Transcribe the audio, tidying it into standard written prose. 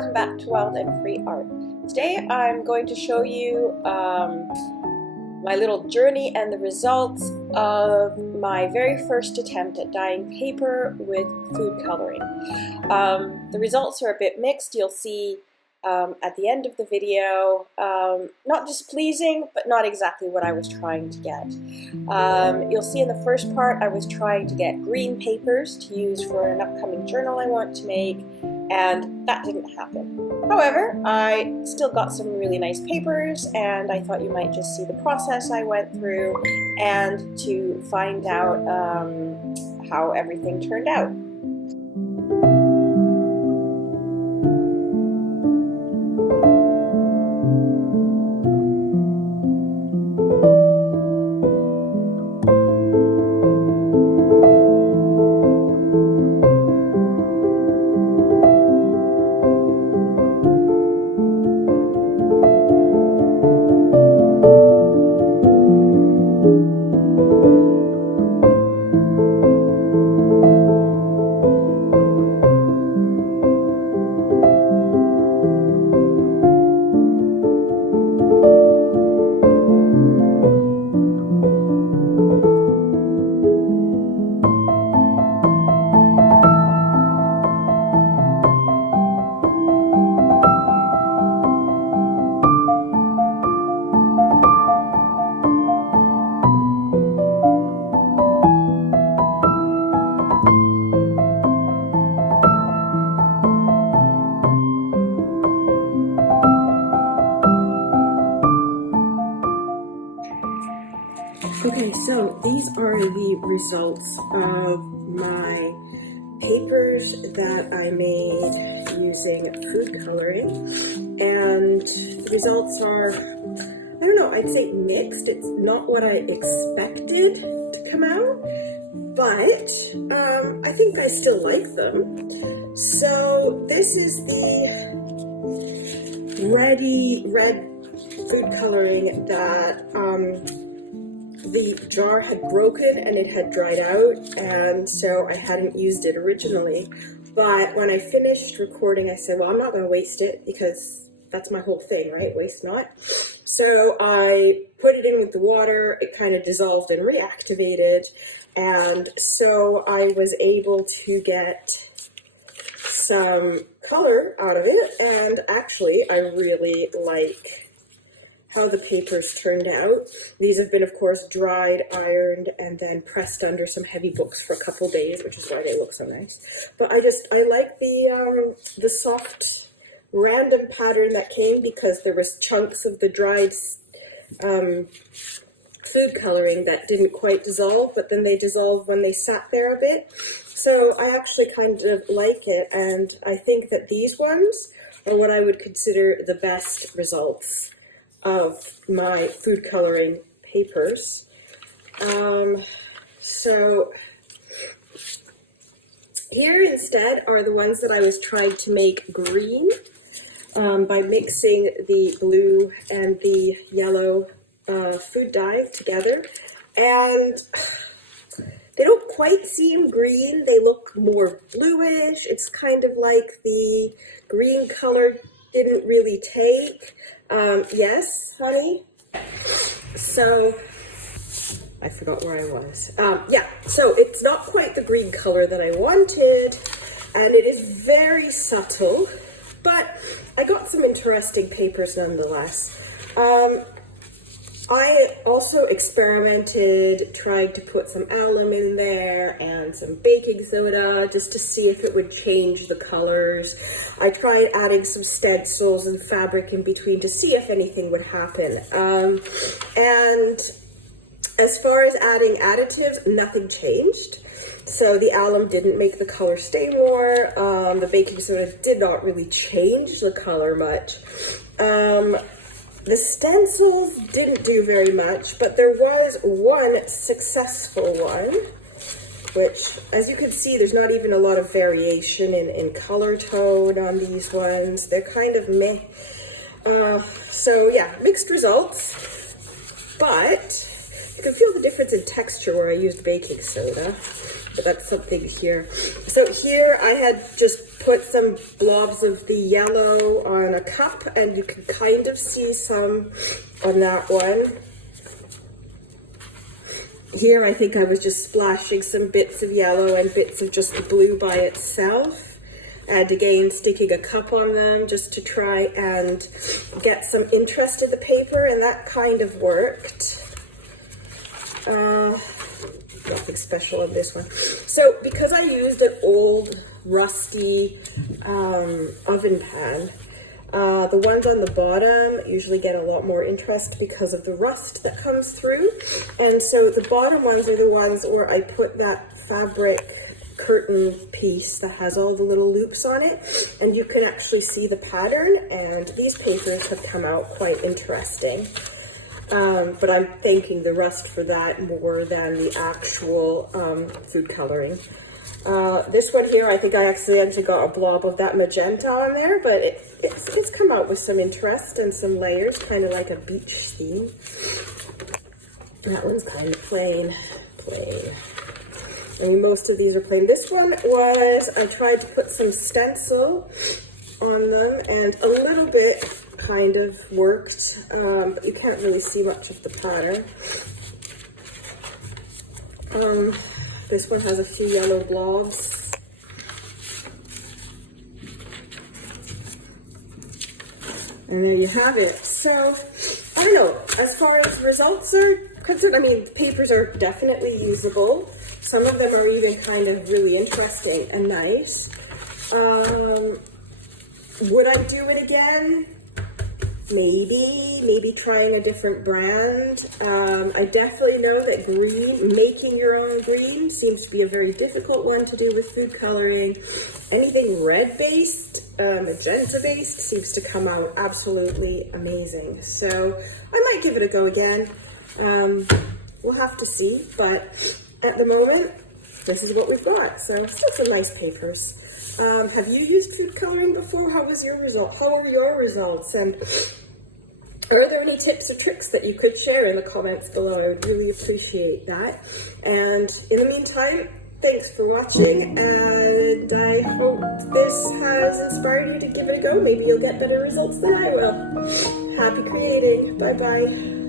welcome back to Wild and Free Art. Today I'm going to show you my little journey and the results of my very first attempt at dyeing paper with food coloring. The results are a bit mixed. You'll see at the end of the video, not displeasing, but not exactly what I was trying to get. You'll see in the first part I was trying to get green papers to use for an upcoming journal I want to make, and that didn't happen. However, I still got some really nice papers, and I thought you might just see the process I went through and to find out how everything turned out. Okay, so these are the results of my papers that I made using food coloring, and the results are, I don't know, I'd say mixed. It's not what I expected to come out, but I think I still like them. So this is the red food coloring that the jar had broken and it had dried out, and so I hadn't used it originally. But when I finished recording, I said, well, I'm not going to waste it, because that's my whole thing, right? Waste not. So I put it in with the water. It kind of dissolved and reactivated, and so I was able to get some color out of it, and actually I really like how the papers turned out. These have been, of course, dried, ironed, and then pressed under some heavy books for a couple days, which is why they look so nice. But I like the soft random pattern that came, because there was chunks of the dried food coloring that didn't quite dissolve, but then they dissolved when they sat there a bit. So I actually kind of like it, and I think that these ones are what I would consider the best results of my food coloring papers. So here instead are the ones that I was trying to make green by mixing the blue and the yellow food dye together, and they don't quite seem green. They look more bluish. It's kind of like the green color didn't really take. Yes, honey? So, I forgot where I was. Yeah, so it's not quite the green color that I wanted, and it is very subtle, but I got some interesting papers nonetheless. I also experimented, tried to put some alum in there and some baking soda just to see if it would change the colors. I tried adding some stencils and fabric in between to see if anything would happen. And as far as adding additives, nothing changed. So the alum didn't make the color stay more. The baking soda did not really change the color much. The stencils didn't do very much, but there was one successful one, which, as you can see, there's not even a lot of variation in color tone on these ones. They're kind of meh. So yeah, mixed results, but you can feel the difference in texture where I used baking soda, but that's something here. So here I had just put some blobs of the yellow on a cup, and you can kind of see some on that one. Here I think I was just splashing some bits of yellow and bits of just the blue by itself, and again sticking a cup on them just to try and get some interest in the paper, and that kind of worked. Nothing special on this one. So because I used an old rusty oven pan, the ones on the bottom usually get a lot more interest because of the rust that comes through. And so the bottom ones are the ones where I put that fabric curtain piece that has all the little loops on it, and you can actually see the pattern, and these papers have come out quite interesting. But I'm thanking the rust for that more than the actual food coloring. This one here, I think I accidentally got a blob of that magenta on there, but it's come out with some interest and some layers, kind of like a beach theme. That one's kind of plain. I mean, most of these are plain. This one was, I tried to put some stencil on them, and a little bit kind of worked, but you can't really see much of the pattern. This one has a few yellow blobs. And there you have it. So, I don't know, as far as results are concerned, I mean, the papers are definitely usable. Some of them are even kind of really interesting and nice. Would I do it again? Maybe trying a different brand. I definitely know that making your own green seems to be a very difficult one to do with food coloring. Anything red-based, magenta-based seems to come out absolutely amazing. So I might give it a go again. We'll have to see, but at the moment, this is what we've got. So still some nice papers. Have you used food coloring before? How was your result? How are your results? And are there any tips or tricks that you could share in the comments below? I would really appreciate that. And in the meantime, thanks for watching, and I hope this has inspired you to give it a go. Maybe you'll get better results than I will. Happy creating. Bye-bye.